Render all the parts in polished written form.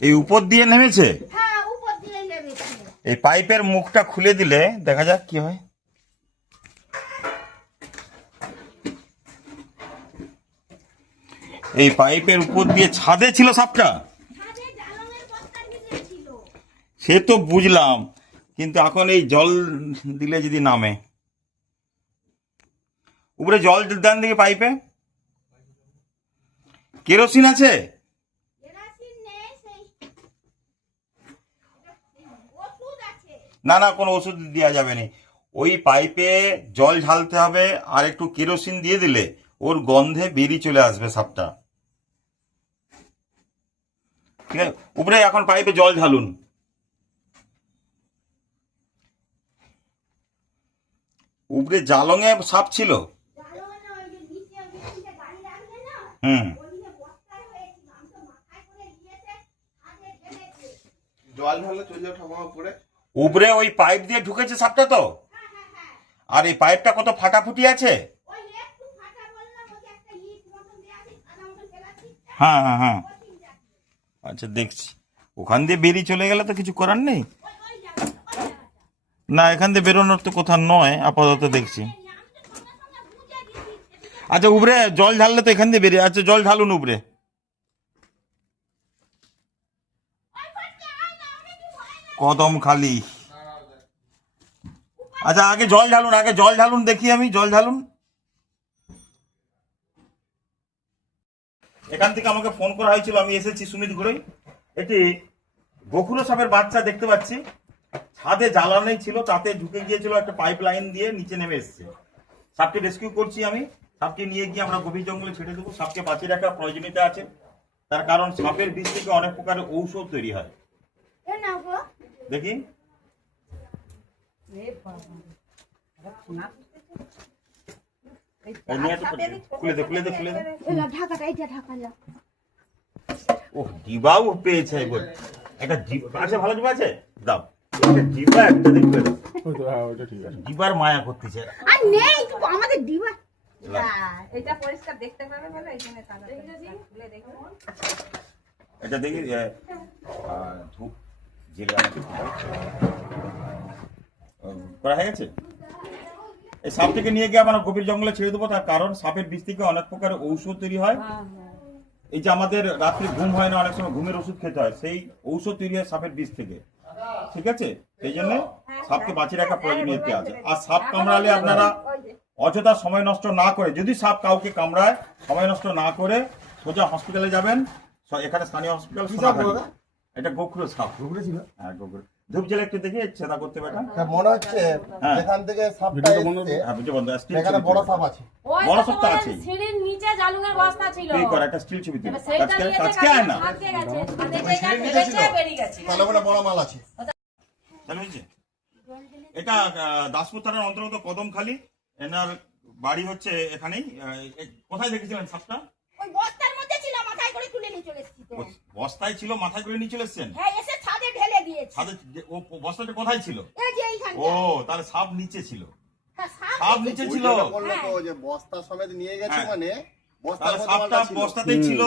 এই উপর দিয়ে নেমেছে। হ্যাঁ উপর দিয়ে নেমেছে। এই পাইপের মুখটা খুলে দিলে দেখা যাক কি হয়। এই পাইপের উপর দিয়ে ছাদে ছিল সাপটা। ছাদে জালনের বস্তার ভিতরে ছিল। সে তো বুঝলাম, কিন্তু এখন এই জল দিলে যদি নামে, উপরে জল দেন দেখি পাইপে। কেরোসিন আছে? কেরোসিন নেই, সেই ওষুধ আছে। না না, কোনো ওষুধ দেওয়া যাবে না। ওই পাইপে জল ঢালতে হবে, আর একটু কেরোসিন দিয়ে দিলে ওর গন্ধে বেরিয়ে চলে আসবে সাপটা। ঠিক আছে, উপরে এখন পাইপে জল ঢালুন। উপরে জালঙে সাপ ছিল। জালনে ওই যে নিচে নিচে গাড়ি রাখলে না, হুম। ওইখানে বস্তায় হয়েছিল। আমি তো মাথায় করে দিয়েছে, ছাদে ঢেলেছে। জল ঢালে চলে যাও ঠাকুমা উপরে। উপরে ওই পাইপ দিয়ে ঢুকেছে সাপটা তো। হ্যাঁ হ্যাঁ হ্যাঁ। আর এই পাইপটা কত ফাটাফুটি আছে। ওই একটু ফাটা বললাম, ওই যে একটা ইট মতন দেয়া আছে, সাদা মতন প্লাস্টিক। হ্যাঁ হ্যাঁ হ্যাঁ, ওই তিন জায়গা। আচ্ছা দেখছি। ওখান দিয়ে বেরিয়ে চলে গেলে তো কিছু করার নেই। ওই জায়গাটা, ওই জায়গাটা। না, এখান দিয়ে বেরোনোর তো কথা নয়, আপাতত দেখছি। আমি তো সঙ্গে সঙ্গে বুঝে দিয়েছি। আচ্ছা, উপরে জল ঢাললে তো এখান দিয়ে বেরিয়ে। আচ্ছা, জল ঢালুন উপরে। ওই পাশে আয় না, অনেক ভয় লাগে। কদম খালি। আচ্ছা, আগে জল ঢালুন, আগে জল ঢালুন, দেখি আমি। জল ঢালুন। এখান থেকে আমাকে ফোন করা হয়েছিল, আমি এসেছি সুমিত ঘুরেই। এটি গোখুরো সাপের বাচ্চা দেখতে পাচ্ছি। ছাদে জ্বালানি ছিল, তাতে ঢুকে গিয়েছিল, একটা পাইপ লাইন দিয়ে নিচে নেমে এসছে। সাপকে রেস্কিউ করছি আমি। সাপকে নিয়ে গিয়ে আমরা গভীর জঙ্গলে ছেড়ে দেবো। সাপকে বাঁচিয়ে রাখার প্রয়োজনীয়তা আছে, তার কারণ সাপের বিষ থেকে অনেক প্রকারের ঔষধ তৈরি হয়। এ নাও গো। দেখি। এই নিয়ে একটু খুলে দে, খুলে দে, খুলে দে। এলা ঢাকাটা, এইটা ঢাকা যাও। ও, ডিবাও পেয়েছে এবার। একটা আছে, ভালো ডিবা আছে, দাও। একটা ডিবা একটা দিন করে দাও। ডিবার মায়া করতেছে। আর নেই তো আমাদের ডিবা। এটা পরিষ্কার দেখতে পাবে বলে এই জন্য তাড়াতাড়ি খুলে দেখো। এটা দেখি ধূপ জেলে করা হয়ে গেছে। এই সাপটিকে নিয়ে গিয়ে আমরা গভীর জঙ্গলে ছেড়ে দেবো, তার কারণ সাপের বিষ থেকে অনেক প্রকারের ঔষধ তৈরি হয়। এই যে আমাদের রাত্রে ঘুম হয় না, অনেক সময় ঘুমের ওষুধ খেতে হয়, সেই ঔষধ তৈরি হয় সাপের বিষ থেকে। ঠিক আছে, সেই জন্য সাপকে বাঁচিয়ে রাখা প্রয়োজনীয়তা আছে। আর সাপ কামড়ালে আপনারা অযথা সময় নষ্ট না করে, যদি সাপ কাউকে কামড়ায়, সময় নষ্ট না করে সোজা হসপিটালে যাবেন। এখানে স্থানীয় হসপিটাল। এটা গোখুরো সাপ। ঘুরে ছিল। হ্যাঁ, গোখুরো। ধূপ জেলে একটু দেখি সেটা করতে পারে। মনে হচ্ছে হ্যাঁ। এখান থেকে সাপটা এসছে, হ্যাঁ, বুঝে বন্ধ। স্টিল এখানে বড় সাপ আছে। বড় সাপ তো আছেই। সিঁড়ির নিচে জালুঙের বস্তা ছিল। তুই কর একটা স্টিল ছবি তুল। এবার সেইটা নিয়ে আজকে আয় না। আটকে গেছে। মানে যেটা ফেলেছে বেরিয়ে গেছে। তাহলে বলে বড় মাল আছে। তাহলে হয়েছে। এটা দাসপুর থানার অন্তর্গত কদমখালি। এনার বাড়ি হচ্ছে এখানেই। কোথায় দেখেছিলেন সাপটা? ওই বস্তার মধ্যে ছিল, মাথায় করে তুলে নিয়ে চলে এসেছি তো। বস্তায় ছিল, মাথায় করে নিয়ে চলে এসছেন। হ্যাঁ, এসে ছাদে ঢেলে দিয়েছি। ছাদে ও বস্তাটা কোথায় ছিল? এই যে এইখানটা। ও, তাহলে সাপ নিচে ছিল। হ্যাঁ, সাপ নিচে ছিল। ওইটা বললো তো যে বস্তা সমেত নিয়ে গেছে, হ্যাঁ। মানে বস্তার তাহলে মধ্যে সাপটা মালটা ছিল। বস্তাতেই ছিল।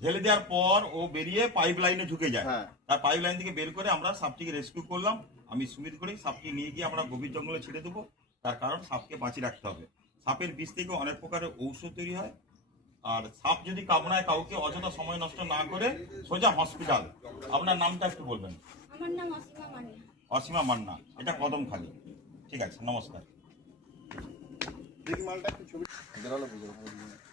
ঢেলে দেওয়ার পর ও বেরিয়ে পাইপ লাইনে ঢুকে যায়। হ্যাঁ। তার পাইপ লাইন থেকে বের করে আমরা সাপটিকে রেস্কিউ করলাম। আমি সুমিত করি। সাপকে নিয়ে গিয়ে আমরা গভীর জঙ্গলে ছেড়ে দেবো, তার কারণ সাপকে বাঁচিয়ে রাখতে হবে। সাপের বিষ থেকে অনেক প্রকারের ঔষধ তৈরি হয়। আর সাপ যদি কামড়ায় কাউকে, অযথা সময় নষ্ট না করে সোজা হসপিটাল। আপনার নামটা একটু বলবেন। আমার নাম অসীমা মানিয়া। অসীমা মান্না। এটা কদমখালি। ঠিক আছে, নমস্কার। দেখি মালটা একটু ছবি বেরোলে বুঝতে পারবো।